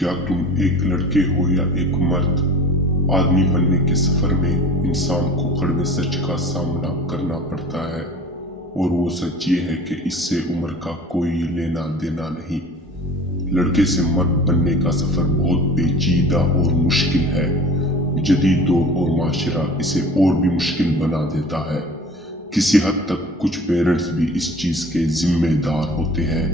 क्या तुम एक लड़के हो या एक मर्द, आदमी बनने के सफर में इंसान को कड़वे सच का सामना करना पड़ता है। और वो सच ये है कि इससे उम्र का कोई लेना देना नहीं। लड़के से मर्द बनने का सफर बहुत पेचीदा और मुश्किल है। जदीद दौर और माशरा इसे और भी मुश्किल बना देता है। किसी हद तक कुछ पेरेंट्स भी इस चीज के जिम्मेदार होते हैं,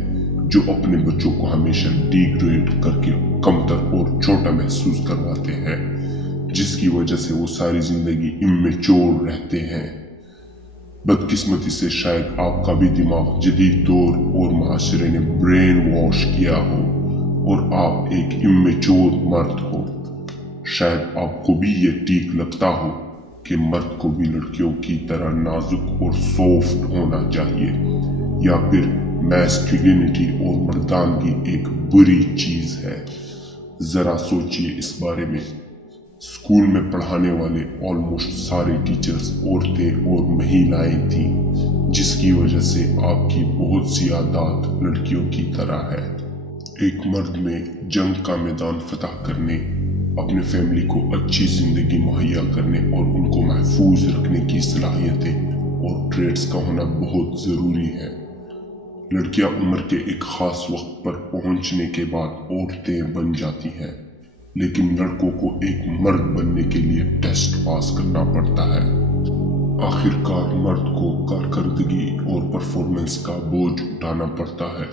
जो अपने बच्चों को हमेशा डिग्रेड करके कमतर और छोटा महसूस करवाते हैं, जिसकी वजह से वो सारी जिंदगी इम्मेच्योर रहते हैं। बदकिस्मती से शायद आपका भी दिमाग जदीद दौर और माशरे ने ब्रेन वॉश किया हो और आप एक इम्मेच्योर मर्द हो। शायद आपको भी ये ठीक लगता हो कि मर्द को भी लड़कियों की तरह नाजुक और सॉफ्ट होना चाहिए, या फिर मैस्कुलिनिटी और मर्दानगी एक बुरी चीज है। जरा सोचिए इस बारे में। स्कूल में पढ़ाने वाले ऑलमोस्ट सारे टीचर्स औरतें और महिलाएं थीं, जिसकी वजह से आपकी बहुत सी आदत लड़कियों की तरह है। एक मर्द में जंग का मैदान फतह करने, अपने फैमिली को अच्छी जिंदगी मुहैया करने और उनको महफूज रखने की सलाहियतें और ट्रेड्स का होना बहुत ज़रूरी है। लड़कियां उम्र के एक ख़ास वक्त पर पहुंचने के बाद औरतें बन जाती हैं, लेकिन लड़कों को एक मर्द बनने के लिए टेस्ट पास करना पड़ता है। आखिरकार मर्द को कारकर्दगी और परफॉर्मेंस का बोझ उठाना पड़ता है।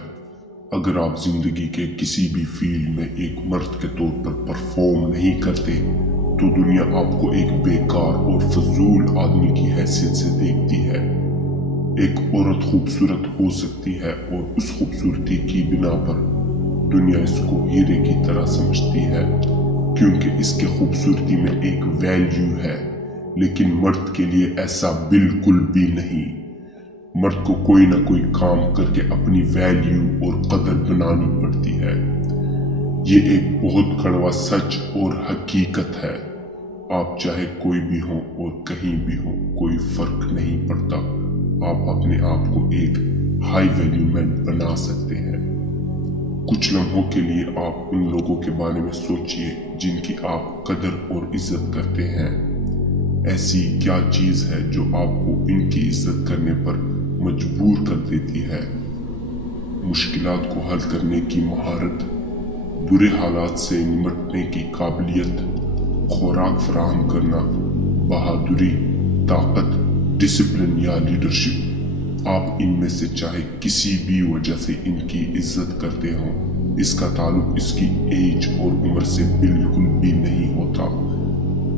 अगर आप जिंदगी के किसी भी फील्ड में एक मर्द के तौर पर परफॉर्म नहीं करते, तो दुनिया आपको एक बेकार और फजूल आदमी की हैसियत से देखती है। एक औरत खूबसूरत हो सकती है और उस खूबसूरती की बिना पर दुनिया इसको हीरे की तरह समझती है, क्योंकि इसके खूबसूरती में एक वैल्यू है। लेकिन मर्द के लिए ऐसा बिल्कुल भी नहीं। मर्द को कोई ना कोई काम करके अपनी वैल्यू और कदर बनानी पड़ती है। ये एक बहुत कड़वा सच और हकीकत है। आप चाहे कोई भी हो और कहीं भी हो, कोई फर्क नहीं पड़ता। आप अपने आप को एक हाई वैल्यू मैन बना सकते हैं। कुछ लम्हों के लिए आप उन लोगों के बारे में सोचिए जिनकी आप कदर और इज्जत करते हैं। ऐसी क्या चीज है जो आपको इनकी इज्जत करने पर मजबूर कर देती है? मुश्किलात को हल करने की महारत, बुरे हालात से निपटने की काबिलियत, खुराक फराहम करना, बहादुरी, ताकत, डिसिप्लिन या लीडरशिप। आप इनमें से चाहे किसी भी वजह से इनकी इज्जत करते हो, इसका ताल्लुक इसकी एज और उम्र से बिल्कुल भी नहीं होता।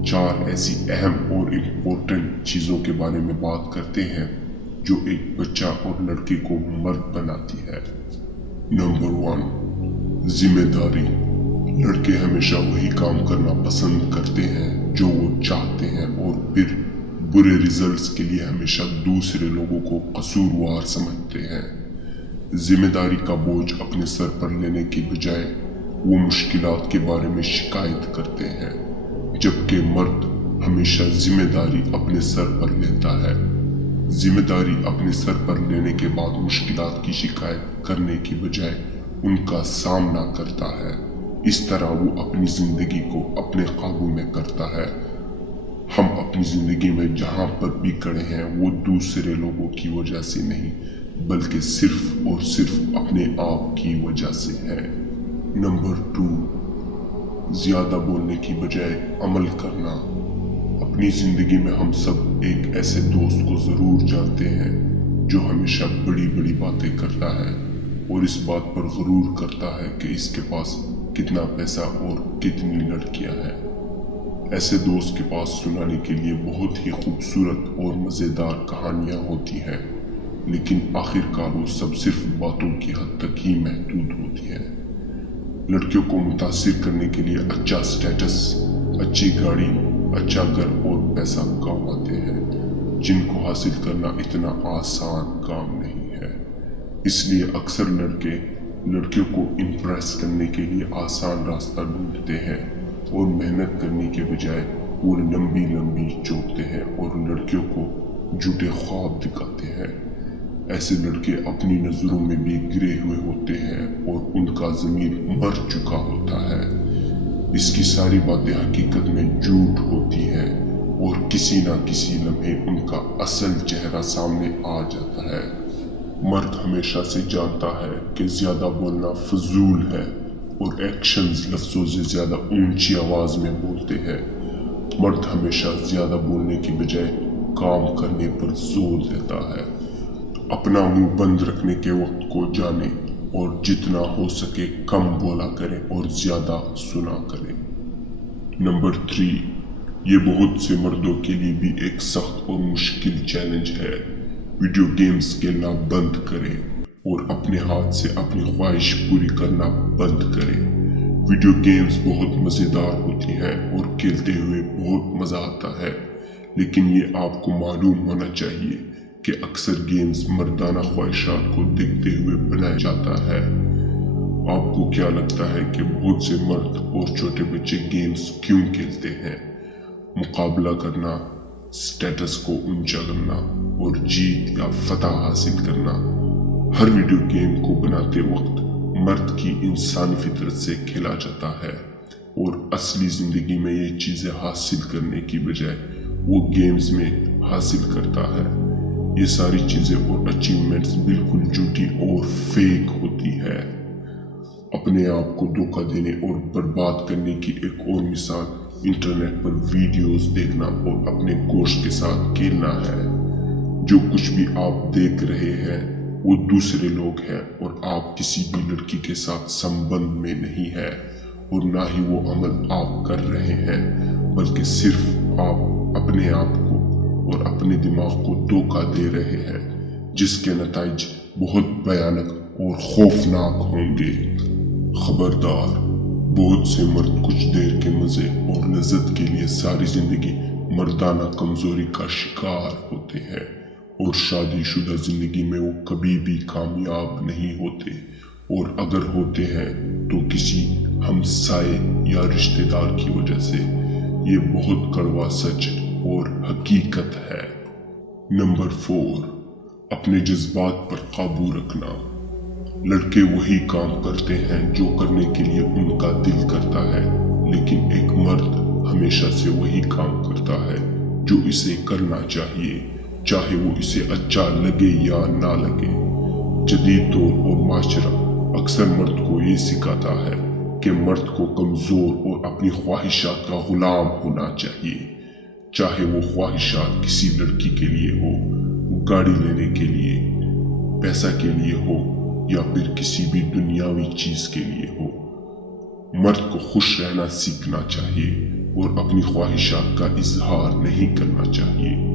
4 ऐसी अहम और इम्पोर्टेंट चीज़ों के बारे में बात करते हैं जो एक बच्चा और लड़के को मर्द बनाती है। नंबर 1, जिम्मेदारी। लड़के हमेशा वही काम करना पसंद करते हैं जो वो चाहते हैं, और फिर बुरे रिजल्ट्स के लिए हमेशा दूसरे लोगों को कसूरवार समझते हैं। जिम्मेदारी का बोझ अपने सर पर लेने की बजाय वो मुश्किलात के बारे में शिकायत करते हैं, जबकि मर्द हमेशा जिम्मेदारी अपने सर पर लेता है। जिम्मेदारी अपने सर पर लेने के बाद मुश्किलात की शिकायत करने की बजाय उनका सामना करता है। इस तरह वो अपनी जिंदगी को अपने काबू में करता है। हम अपनी जिंदगी में जहां पर भी खड़े हैं, वो दूसरे लोगों की वजह से नहीं, बल्कि सिर्फ और सिर्फ अपने आप की वजह से है। नंबर 2, ज्यादा बोलने की बजाय अमल करना। अपनी जिंदगी में हम सब एक ऐसे दोस्त को जरूर जानते हैं जो हमेशा बड़ी बड़ी बातें करता है और इस बात पर गरूर करता है कि इसके पास कितना पैसा और कितनी लड़कियां हैं। ऐसे दोस्त के पास सुनाने के लिए बहुत ही खूबसूरत और मज़ेदार कहानियाँ होती हैं, लेकिन आखिरकार वो सब सिर्फ बातों की हद तक ही महदूद होती हैं। लड़कियों को मुतासिर करने के लिए अच्छा स्टेटस, अच्छी गाड़ी, अच्छा घर और पैसा काम आते हैं, जिनको हासिल करना इतना आसान काम नहीं है। इसलिए अक्सर लड़के लड़कियों को इम्प्रेस करने के लिए आसान रास्ता ढूंढते हैं और मेहनत करने के बजाय वो लंबी लंबी चौकते हैं और लड़कियों को झूठे ख्वाब दिखाते हैं। ऐसे लड़के अपनी नज़रों में भी गिरे हुए होते हैं और उनका ज़मीर मर चुका होता है। इसकी सारी बातें हकीकत में झूठ होती हैं और किसी ना किसी लम्हे उनका असल चेहरा सामने आ जाता है। मर्द हमेशा से जानता है कि ज्यादा बोलना फजूल है और एक्शंस लफ्जों से ज्यादा ऊंची आवाज में बोलते हैं। मर्द हमेशा ज्यादा बोलने की बजाय काम करने पर जोर देता है। अपना मुंह बंद रखने के वक्त को जाने और जितना हो सके कम बोला करें और ज्यादा सुना करें। नंबर 3, ये बहुत से मर्दों के लिए भी एक सख्त और मुश्किल चैलेंज है। वीडियो गेम्स खेलना बंद करें और अपने हाथ से अपनी ख्वाहिश पूरी करना बंद करें। वीडियो गेम्स बहुत मज़ेदार होती हैं और खेलते हुए बहुत मज़ा आता है, लेकिन ये आपको मालूम होना चाहिए कि अक्सर गेम्स मर्दाना ख्वाहिशात को देखते हुए बनाया जाता है। आपको क्या लगता है कि बहुत से मर्द और छोटे बच्चे गेम्स क्यों खेलते हैं? मुकाबला करना, स्टेटस को ऊंचा करना और जीत या फतह हासिल करना। हर वीडियो गेम को बनाते वक्त मर्द की इंसानी फितरत से खेला जाता है और असली जिंदगी में ये चीजें हासिल करने की बजाय वो गेम्स में हासिल करता है। ये सारी चीजें और अचीवमेंट्स बिल्कुल झूठी और फेक होती है। अपने आप को धोखा देने और बर्बाद करने की एक और मिसाल इंटरनेट पर वीडियोस देखना और अपने गोश्त के साथ खेलना है। जो कुछ भी आप देख रहे हैं वो दूसरे लोग हैं और आप किसी भी लड़की के साथ संबंध में नहीं है और ना ही वो अमल आप कर रहे हैं, बल्कि सिर्फ आप अपने आप को और अपने दिमाग को धोखा दे रहे हैं, जिसके नतीजे बहुत भयानक और खौफनाक होंगे। खबरदार, बहुत से मर्द कुछ देर के मजे और लज्जत के लिए सारी जिंदगी मर्दाना कमजोरी का शिकार होते हैं और शादीशुदा जिंदगी में वो कभी भी कामयाब नहीं होते, और अगर होते हैं तो किसी हमसाए या रिश्तेदार की वजह से। ये बहुत कड़वा सच और हकीकत है। नंबर 4, अपने जज्बात पर काबू रखना। लड़के वही काम करते हैं जो करने के लिए उनका दिल करता है, लेकिन एक मर्द हमेशा से वही काम करता है जो इसे करना चाहिए, चाहे वो इसे अच्छा लगे या ना लगे। जदीद दौर और माशरा अक्सर मर्द को ये सिखाता है कि मर्द को कमजोर और अपनी ख्वाहिशात का गुलाम होना चाहिए, चाहे वो ख्वाहिशात किसी लड़की के लिए हो, गाड़ी लेने के लिए, पैसा के लिए हो या फिर किसी भी दुनियावी चीज के लिए हो। मर्द को खुश रहना सीखना चाहिए और अपनी ख्वाहिशात का इजहार नहीं करना चाहिए।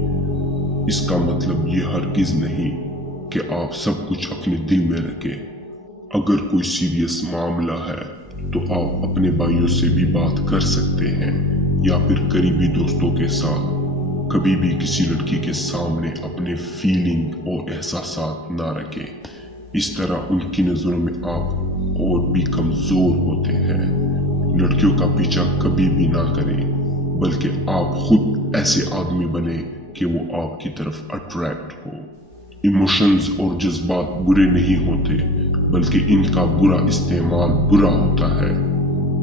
इसका मतलब ये हरगिज नहीं कि आप सब कुछ अपने दिल में रखें। अगर कोई सीरियस मामला है तो आप अपने भाइयों से भी बात कर सकते हैं या फिर करीबी दोस्तों के साथ। कभी भी किसी लड़की के सामने अपने फीलिंग और एहसासात ना रखें, इस तरह उनकी नजरों में आप और भी कमजोर होते हैं। लड़कियों का पीछा कभी भी ना करें, बल्कि आप खुद ऐसे आदमी बने कि वो आपकी तरफ अट्रैक्ट हो। इमोशंस और जज्बात बुरे नहीं होते, बल्कि इनका बुरा इस्तेमाल बुरा होता है।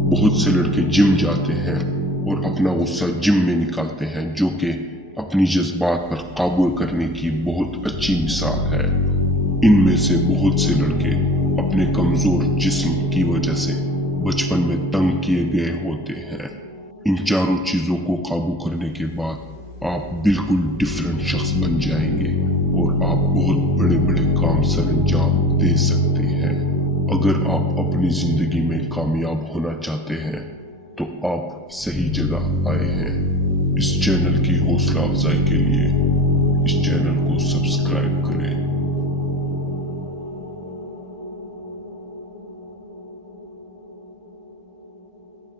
बहुत से लड़के जिम जाते हैं और अपना गुस्सा जिम में निकालते हैं, जो कि अपनी जज्बात पर काबू करने की बहुत अच्छी मिसाल है। इनमें से बहुत से लड़के अपने कमजोर जिस्म की वजह से बचपन में तंग किए गए होते हैं। इन चारों चीजों को काबू करने के बाद आप बिल्कुल डिफरेंट शख्स बन जाएंगे और आप बहुत बड़े बड़े काम सरंजाम दे सकते हैं। अगर आप अपनी जिंदगी में कामयाब होना चाहते हैं तो आप सही जगह आए हैं। इस चैनल की हौसला अफजाई के लिए इस चैनल को सब्सक्राइब करें।